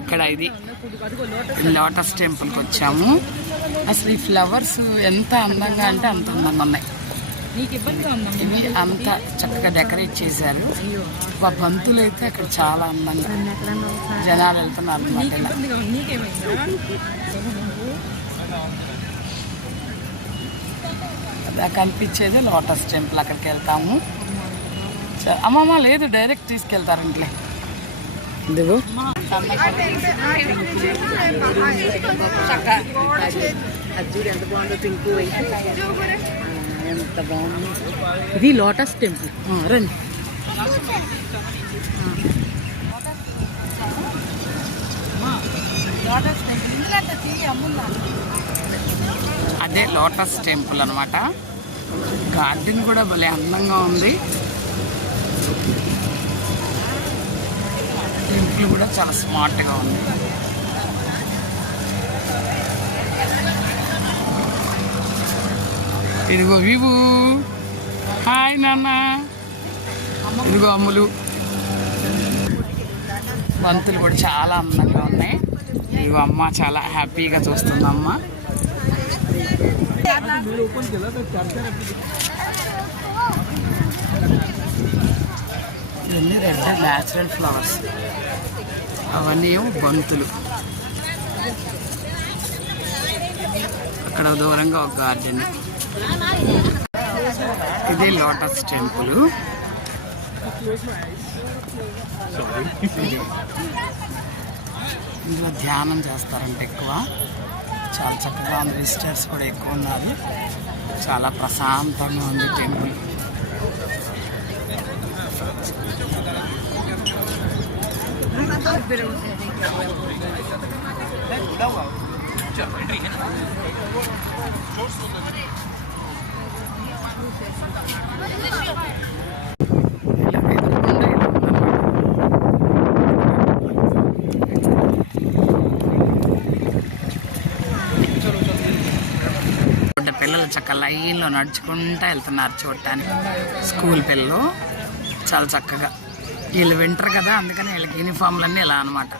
ఇక్కడ ఇది లోటస్ టెంపుల్కి వచ్చాము. అసలు ఈ ఫ్లవర్స్ ఎంత అందంగా అంటే అంత అందంగా ఉన్నాయి. ఇవి అంత చక్కగా డెకరేట్ చేశారు. బంతులు అయితే అక్కడ చాలా అందంగా జనాలు వెళ్తున్నారు అన్నమాట. కనిపించేది లోటస్ టెంపుల్. అక్కడికి వెళ్తాము. అమ్మమ్మ లేదు, డైరెక్ట్ తీసుకెళ్తారు ఇంట్లో. ఇదిగో ఎంత బాగుందో పింక్ ఎంత బాగుంది. ఇది లోటస్ టెంపుల్. రండి. అదే లోటస్ టెంపుల్ అనమాట. గార్డెన్ కూడా భలే అందంగా ఉంది. టెంపుల్ కూడా చాలా స్మార్ట్గా ఉంది. ఇదిగో వివు. హాయ్ నాన్న. ఇదిగో అమ్ములు. బంతులు కూడా చాలా అందంగా ఉన్నాయి. ఇదిగో అమ్మ చాలా హ్యాపీగా చూస్తుంది అమ్మ. ఇవన్నీ రెడ్ న్యాచురల్ ఫ్లవర్స్. అవన్నీ బంతులు. అక్కడ దూరంగా ఒక గార్డెన్. ఇది లోటస్ టెంపుల్. ఇందులో ధ్యానం చేస్తారంటే ఎక్కువ. చాలా చక్కగా ఉంది. విజిటర్స్ కూడా ఎక్కువ ఉన్నారు. చాలా ప్రశాంతంగా ఉంది టెంపుల్. పిల్లలు చక్కగా లైన్లో నడుచుకుంటూ వెళ్తున్నారు చూడటానికి. స్కూల్ పిల్లలు చాలా చక్కగా. వీళ్ళు వింటర్ కదా, అందుకని వీళ్ళకి యూనిఫామ్లన్నీ ఇలా అనమాట.